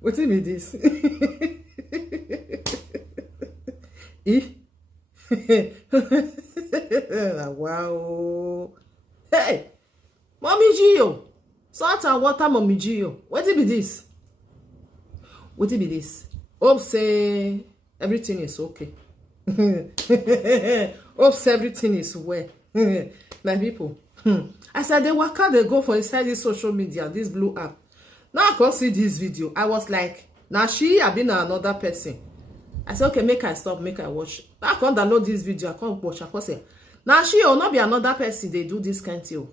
What be this? Wow. Hey, Mommy Gio. Salt and water, Mommy Gio. What be this? What be this? Hope say everything is okay. Hope say everything is well. My people. I said they work out, they go for inside this social media, this blue app. Now I can see this video. I was like, now she have been another person. I said, okay, make I stop, make I watch. I can't download this video, I can't watch. I can't say, now she will not be another person. They do this kind of thing.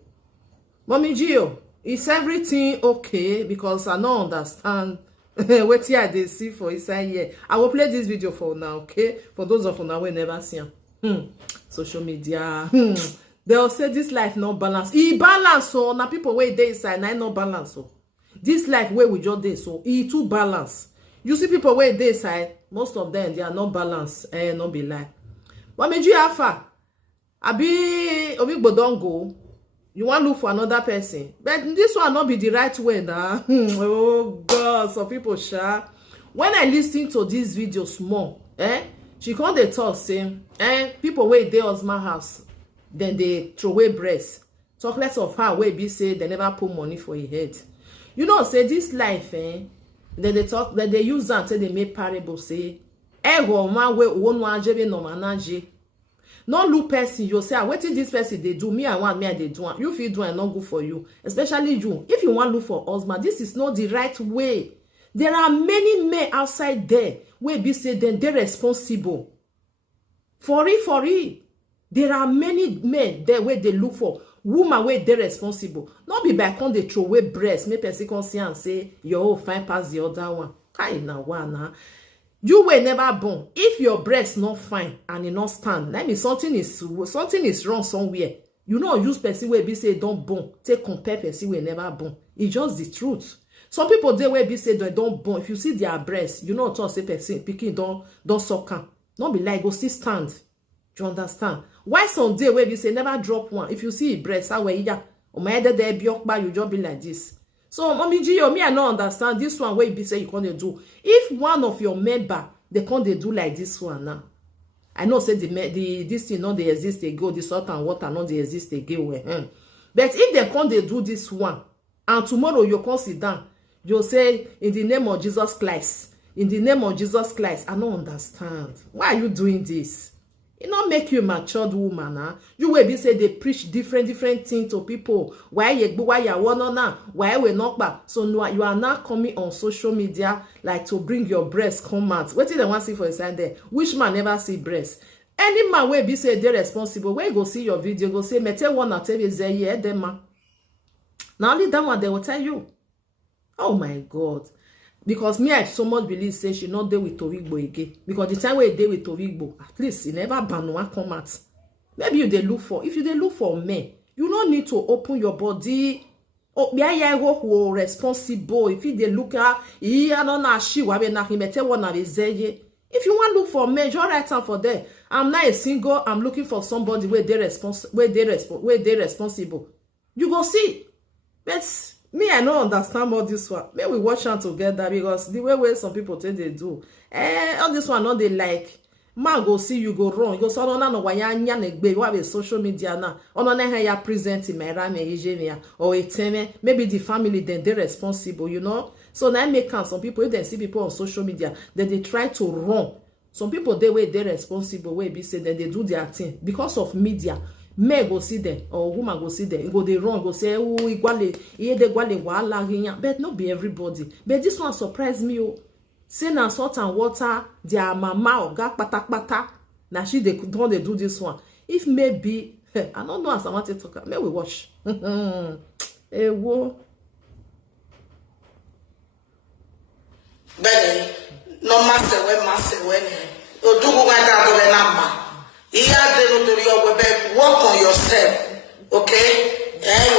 Mommy Gio, is everything okay? Because I don't understand what here they see for inside here. I will play this video for now, okay? For those of you now we never see them. Social media. They'll say this life no balance. E balance, so now people wait they inside, now no balance. So this life where we just day, so e too balance. You see people where they inside, most of them they are not balanced, not be lie. But me you afa, abi obigbo don't go. You want to look for another person, but this one not be the right way now. Oh God, some people share. When I listen to this video small, she called the talk saying, people wait they husband house. Then they throw away breast. Talk less of her way be say they never put money for your head. You know, say this life, then they talk that they use that say they make parable say, man we won't want to be no manage. No look person, you say, what is this person they do? Me, I want me, they do. You feel do and not good for you, especially you. If you want to look for husband, this is not the right way. There are many men outside there where be say then they're responsible. For it. There are many men there where they look for woman where they're responsible. Not be back on the throw away breast. Make person come see and say, yo, fine pass the other one. Kind of one. You were never born. If your breast not fine and it not stand, let me something is wrong somewhere. You know, use person where be say don't born. Take compare person where never born. It's just the truth. Some people there where be say they don't born. If you see their breast, you know what say person picking don't suck am. Not be like go see stand. Do you understand? Why some day where we say never drop one? If you see breast, how way ya? Or my other day be by you just be like this. So Mommy Gio, me I don't understand this one where you say you can't do. If one of your member they can't do like this one now. I know say this thing not they exist they go the salt and water not they exist they go well. But if they can't do this one and tomorrow you come sit down, you'll say in the name of Jesus Christ. In the name of Jesus Christ, I don't understand. Why are you doing this? It not make you a matured woman, huh? You will be say they preach different things to people. Why you want now? Why we not back? So no, you are now coming on social media like to bring your breast come out. What did they want to see for inside there? Which man never see breast? Any man will be say they're responsible. When you go see your video, go say me tell one or tell you say yeah, them man. Now only that one they will tell you. Oh my God. Because me, I so much believe say she not there with Torigbo again. Because the time where they with Torigbo, at least he never ban one come out. Maybe you they look for. If you they look for men, you don't need to open your body. Oh, yeah, who responsible. If you they look at, I don't know she will be nothing. If you want to look for men, just write time for them. I'm not a single. I'm looking for somebody where they responsible. You go see. But me, I don't understand all this one. Maybe we watch them together because the way some people say they do. All this one, not they like. Man go see you go wrong. You go so no why you have social media now. Or no ya present in my ram or a teme. Maybe the family then they're responsible, you know. So now make some people if they see people on social media, then they try to run. Some people they way they're responsible, way be say that they do their thing because of media. Men go see them or woman go see them, go they run, go say, oh, but not be everybody. But this one surprised me. Oh. Say na salt and water, their mama or gak pata. Now she they don't they do this one. If maybe I don't know as I want to talk. Maybe we watch. Whoa. Benny, no master when you do go that number. Work on yourself, okay? Baby,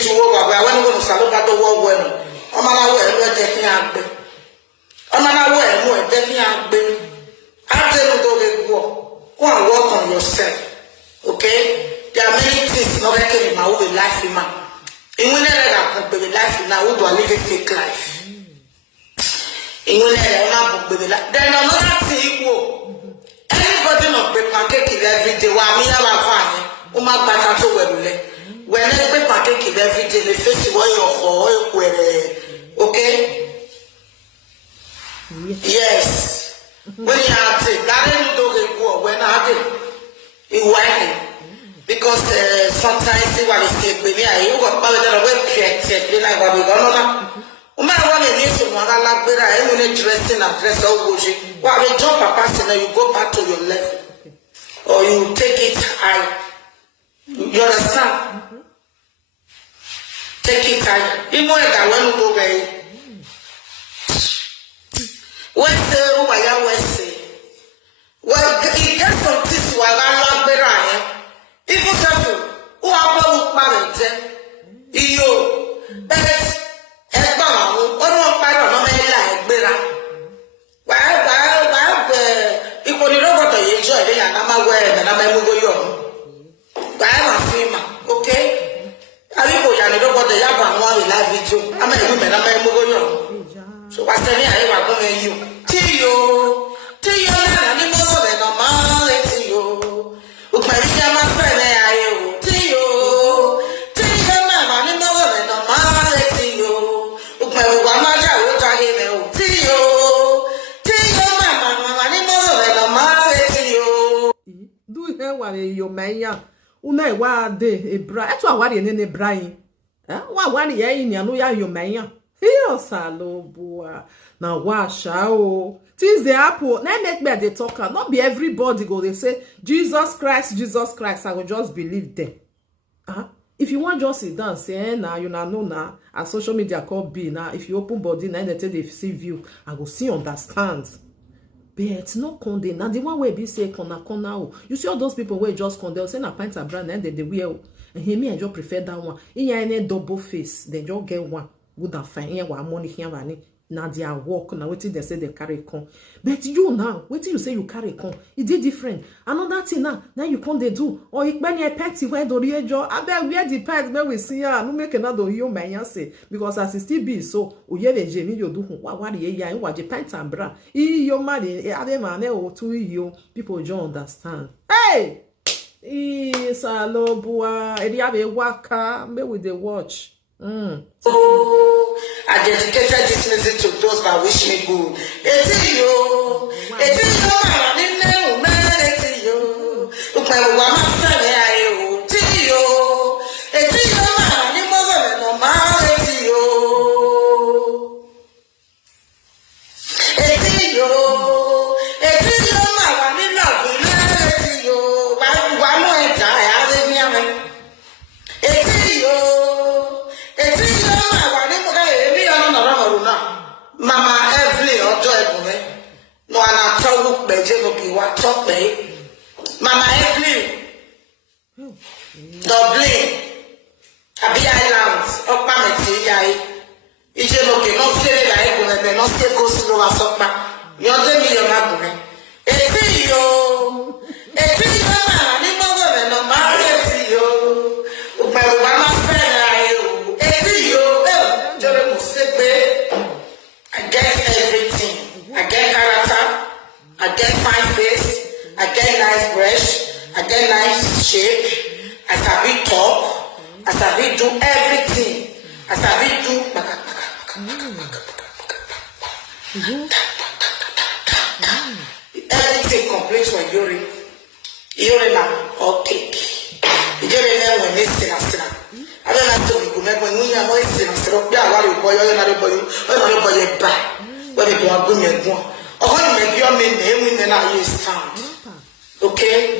you work. I want to go to Saloka to work well. I'm not aware of taking out. I'm not aware of taking out. I tell you to work on yourself, okay? There are many things no life in man. In when I book baby life now, who do I live a fake life? In when I book baby life, then another thing equal. Anybody not break my cake every day, while me have a fine, who my back to when I break my cake every day, the face where you're okay? Yes. When you have to, that ain't do go when I did. It whining. Because sometimes see what is said, baby, you got power that a web created, like what we got on. Umar one is so one like better, I'm going to dress in a dress all bullshit. While we jump a pass and you go back to your level. Or you take it high. You understand? Take it high. You know that when you go away. Who I am West. Well, it gets some this while I like better. If you careful, who are both married? You, but so what's the name? I will go you. Tio, your man, una wa de ebra eto awari ne brain wa wari ye ni anu ya your man hiyo saloboa na wa sha o things dey happen na make me dey talk not be everybody go dey say Jesus Christ I will just believe them. If you want just sit down say na you na know na as social media call be na if you open body na they tell they see view I go see understand. But no condemn. Now the one way be say corner. You see all those people where just condemn say na pint and brand and they wear. And me I just prefer that one. In any double face, they just get one good and fine. Here one money here money. Now they are work. Now waiting they say they carry con. But you now waiting you say you carry con. It did different. Another thing now you can't they do. Or you when you petty when do you job. I bet where the pet when we see her. No make another you man say because as it still be so. Uye the Jamie you do what ye ya what the pint and bra. Your money other man or two you people don't understand. Hey, Salobua. Edi have a waka me with the watch. Oh, I dedicated this message to those that wish me good. It's you, man, it's you. Look, my woman said, it's you, man, the mother, no man, it's you. It's you, man, the love, it's you. One more time, I didn't hear. It's you. Mama every other no ana talk be je no ki wa talk be mama every Dublin abi islands opa meti yai ije no ki no se la e go be no se go slow wa sopa yo de mi yo na go eti yo mama ni mo go be no ma eti yo o pe o wa ma fe la e o eti yo e jore mo se pe I get everything. I get character. I get fine face. I get nice brush. I get nice shape. I sabi talk. I sabi do everything. I sabi do everything complete when you're na okay. You're when they say I don't have to go back when we are always in a stroke. Yeah, what you boy, another boy, back. What if you are going to go? Or maybe your name in the night is found. Okay?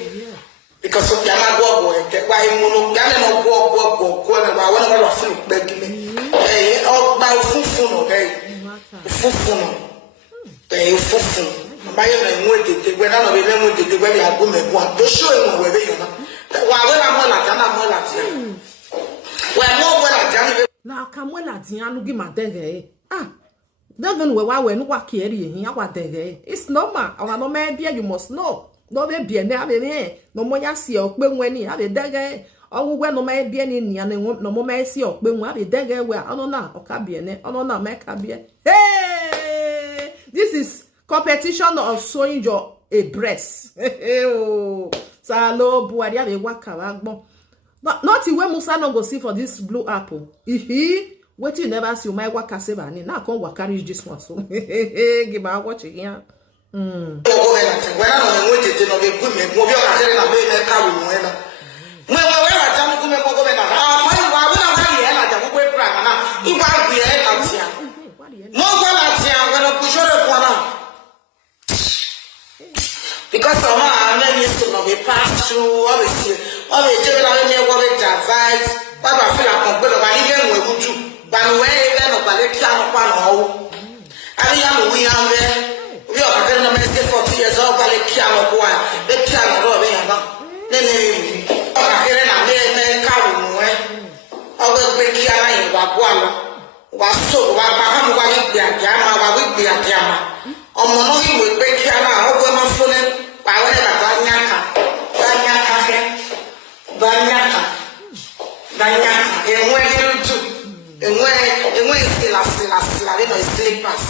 Because of Yamago boy, why Mono Gano walk, and I want to flip back me. Hey, all by Fufuno, Fufuno. They Fufuno. By your name, when I remember the way I go and want to show him where they are. While I'm more like na kamwela dianu gi madege then we wa no wa kieri hin ya wa dege it's normal our normal bia you must know no be bia na be no mo ya si o pe nwani a be dege owu we no ma bie ni nia no mo ma si okpe nwa abi dege we ono na okabie ne ono na make abie. Hey, this is competition of sewing your a breast. Oh, salo buari abi waka agbo. Not the way Musa no go see for this blue apple. What you never see, my waka seba ni na come waka reach this one. So give my watch here. Because some are used to be passed through, obviously, advice, but I feel like I'm going to even with you. But where of the camp one hole, I am we are there. We are going to make 40 years old, but the camp one, the camp of then I hear a man carry I will break Kiana in Wagwala. Was so, Wabaham, Wabby, and Yama, Wabby, and Yama. On Monohi will break Kiana, over my phone. Banyaka, and when you do, and when still, you know, sleepers.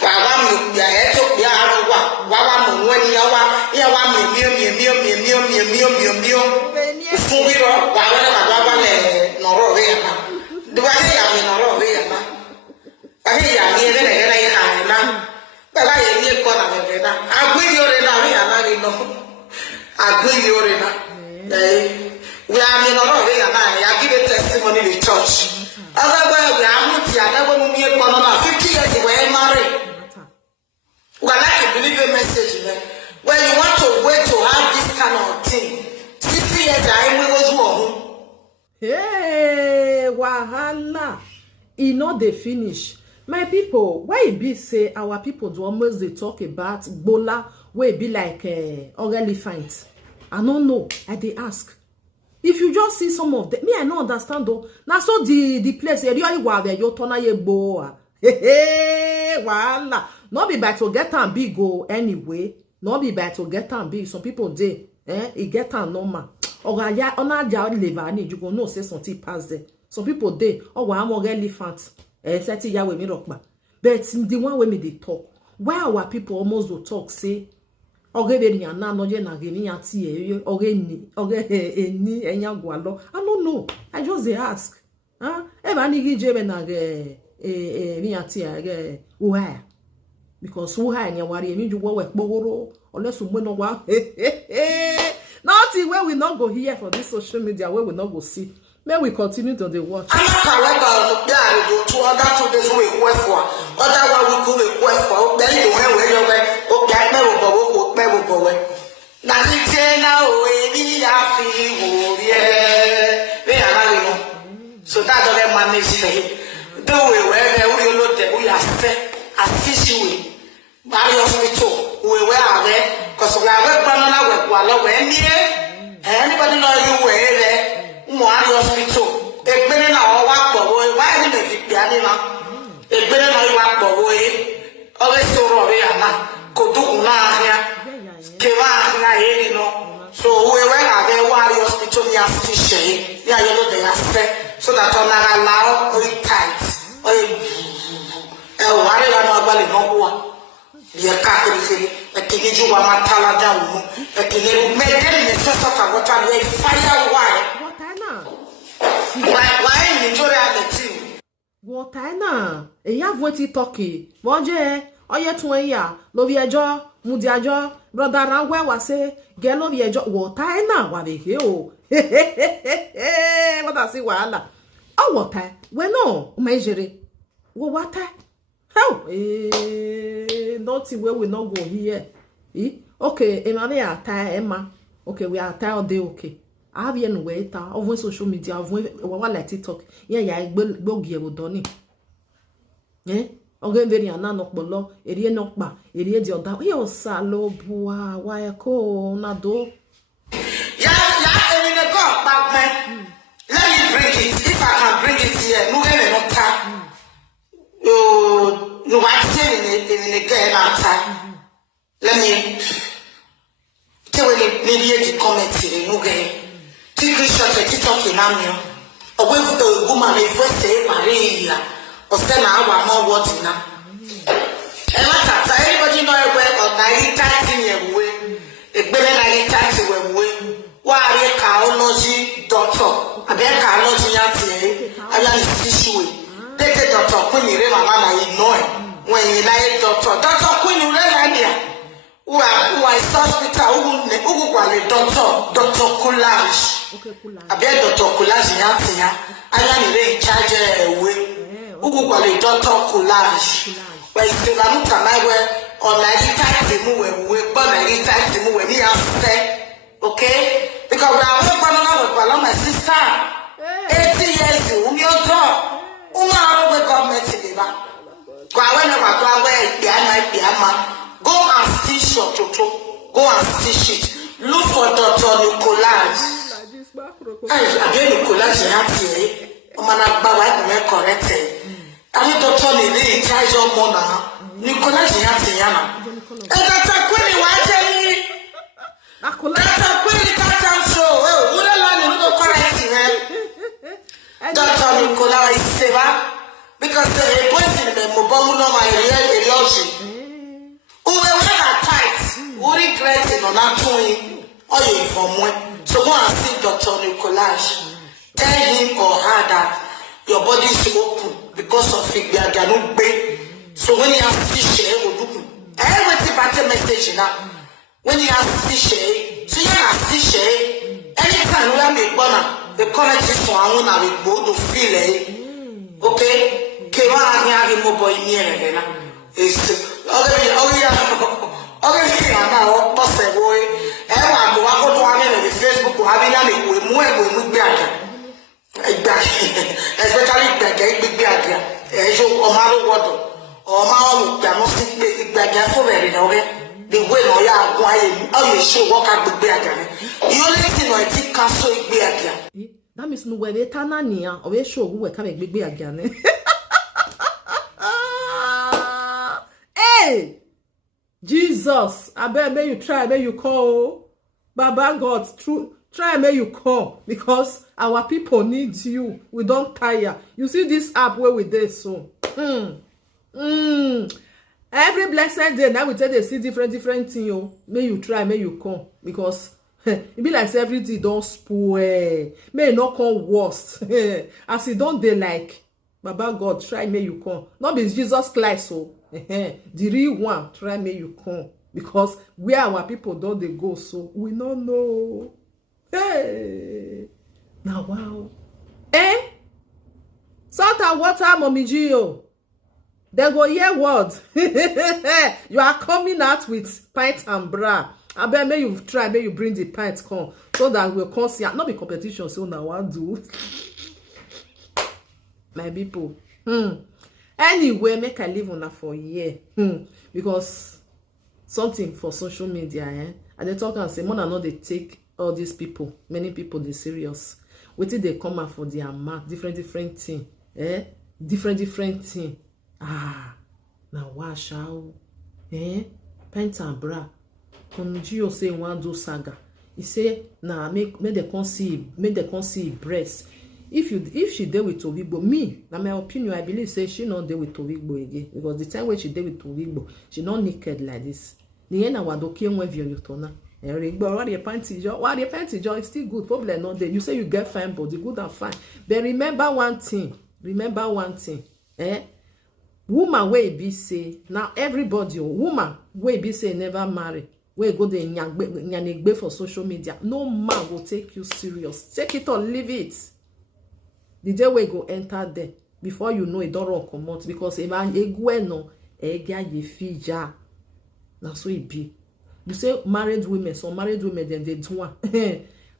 Wawam, ya heto, ya awa, wawam, when you are Fubiro, Wawa, Norovia. Do I have Norovia? I hear me, but I am near Kona. I bring your enough, I bring your we are in Norovia, and I give a testimony in the church. Otherwise, we are not here, never near Kona, 50 years away, married. We are like to believe a message, man. When you want to wait to have this kind of thing, 60 years, I will go. Hey, wahala. E no dey finish. My people, why it be say our people do almost they talk about Bola, where it be like elephant? I don't know. I dey ask. If you just see some of them, me I don't understand though. Now so the place really wa there you turn ye boa. Hey, wahala. Not be bad to get am big go anyway. Not be bad to get am big. Some people dey, it get am normal. Or ya ona ja liver ni you go know say something pass there. Some people dey, oh wa am elephant. Seti ya we me rockba. But the one way me dey talk. Why our people almost do talk say oge be ni na no je na gini ati oge ni enya gwalo. I don't know. I just dey ask. Huh? E ba ni gi je be na ni ati uha. Because uha ni wari emi ju wo we gbogoro unless we no wa. Nothing where we not go here for this social media where we not go see. May we continue to the watch. I'm not however, to other two days we request for. Other one we could request for. Then you where you're okay, never. Now you say now, we are feeling, so that don't manage say. Do we where we look that we are set assist you. Bari hospital, we were there, because we are banana work while we're near. Anybody know you were there? Mwari hospital. Ekbene na owa gbowo e why ni me fi pe ani na. Ekbene na iwa gbowo e. Oge soro be ana. Ko du na ahia. Ke wa ahia e no. So we were at the Wari hospital ni asise. Ya yo no dey asse. So that on na allow very tight. Wari la no agbale no wa. Ye ka kiri fi. Ekini ju wa matala da wo. Ekini me dey me so ka water we fire wire. Why you enjoy that? What I know? E ya voti talkie. Moje, oye tun ya. Lo bi ejo, mu di ajo. Brother Rangwe wa say, get lo bi ejo. What I know? Wa be he o. What I see wahala. Oh what I? We no, o me jere. What I? How? Nothing where we not go here. Okay, e ma be ata Emma. Okay, we are ata all day okay. I have yen wait over social media of like TikTok. Yeah, bogi doni. Ogen very anano bolo, eri nokba, eri di oda. Yo salo bua, why ko na do. Yeah, I mean go back man. Let me bring it. If I can bring it here, no way not time. You might say in the game outside. Let me tell you maybe the comments here, no game. screenshot e TikTok na mi o we fu woman e first say Maria o say na awa mo what na e ma ta anybody know where or na it tight in we egbele na it tight we wa re cardiology doctor abi cardiology ya ti abi an issue they doctor kun ire mama na you know when you like doctor kun you re na who is hospital who kwale doctor Coulage abi doctor Coulage ya ti ya aya ni re in charge we who kwale doctor Coulage but se na nuka na we on na it tight mu we but na it tight mu we ni say okay because we are working my sister 80 years umi oto uma aro government liba kwa when we go away go and stitch your toto go and stitch it look for Dr. Nicolas Nicolas yati o mana gba wa me correct ani doctor ni in charge of mona Nicolas yati yana Dr. Queen wa je Dr. Queen show we don't learn no correct Dr. Nicolas is seva because the boys in the mobile no my real who are tight who regret it on that doing or you from when so go and see Dr. Nicolas tell him or her that your body is open because of it they are not big so when you have to share everything back message now when you have to share so you have to share anytime we are born the current is one we go to feel it okay kewa anya mobile here na is okay na o possible e wa mo wa ko to ame na Facebook ha bi na me we mu gbe aka especially gbe aka e jo o ma lo wodo o ma o gba no si gbe aka fo be na o the way no ya gwa ye how you show what ka gbe aka you only see no it cancel gbe aka that means no we dey tanania o we show we ka gbe aka ne hey Jesus, I bet may you try, may you call Baba God, try may you call because our people need you. We don't tire. You see this app where we did so. Every blessed day now we tell they see different thing. May you try, may you call because it be like everything don't spoil. May not come worst. As it don't they like Baba God, try may you come. Not be Jesus Christ so. The real one try may you come because where our people don't they go so we don't know. Hey now wow salt and water mommy Gio they go hear word you are coming out with pint and bra I bet may you try may you bring the pint come so that we'll come see not be competition so now what do my people anyway make I live on that for a year because something for social media and they talk and say more than not they take all these people many people they serious wetin they come out for their mouth different thing different thing now wash out pent and bra Gio say one do saga he say nah make they come see breast. If she deal with Tovigbo, me, na my opinion, I believe say she not deal with Tovigbo again because the time when she deal with Tovigbo, she not naked like this. The end of what okay when you tona. But what the panty job is still good. Problem not there. You say you get fine body, good and fine. But remember one thing. Woman wey be say now everybody woman wey be say never marry. Wey go the nyangbe for social media. No man will take you serious. Take it or leave it. The day we go enter there before you know it don't run come out because if I no ega ye fija na so it be. You say married women, some married women then they do one.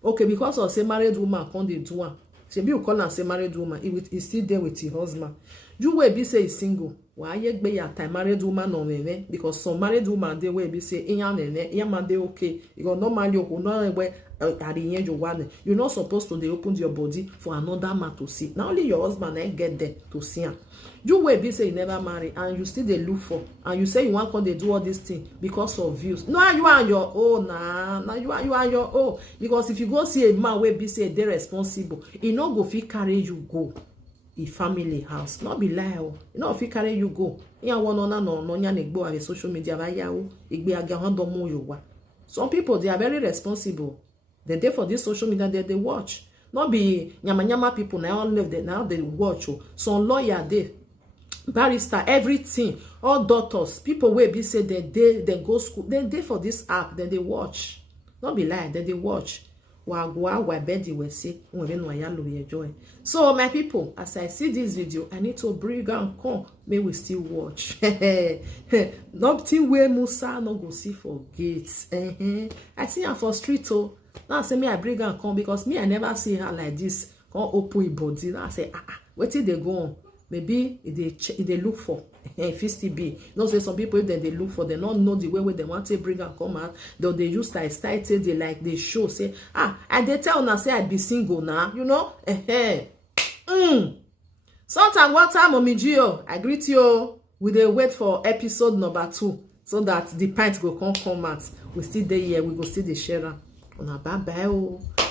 Okay, because of say married woman can't they do one. She be you call and say married woman, it is still there with your husband. You will be say single. Why you be your time married woman on nene? Because some married woman they will be say inya nene, inya man they okay. You go normally you know where you're not supposed to they open your body for another man to see. Not only your husband ain't get there to see him. You will be say you never marry and you still they look for and you say you want to they do all these things because of views. No, you are on your own nah. You are on your own. Because if you go see a man where be say they responsible, he not go fit carry you go. A family house, not be lie. You know if he carry you go. Ya one on no nya negbo on social media ba ya o. Igbe aga hondo mo yo wa. Some people they are very responsible. They there for this social media they watch. Not be nyama people now live there now they watch. Some lawyer they barrister everything. All doctors, people wey be say they go school. They for this app then they watch. Not be lie, then they watch. So my people, as I see this video, I need to bring and come. May we still watch. Nothing where Musa no go see for gates. I see her for street. Oh, now say me I bring and come because me I never see her like this. Come open body. Now I say where till they go on? Maybe they look for. If it still be, you know, say some people then they look for, they don't know the way they want to bring and come out. Though they use style they like they show say and they tell now say I'd be single now, you know. Sometimes what time Omijio, I greet you. We dey wait for episode number 2 so that the pint go come out. We still there here, we go see the share. Bye bye.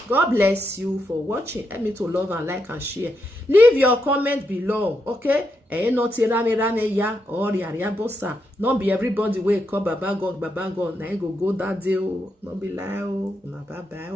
God bless you for watching. Help me to love and like and share. Leave your comment below, okay? Not ya or bossa. Not be everybody way call Baba God. Now you go that day. Not be lie. Bye bye.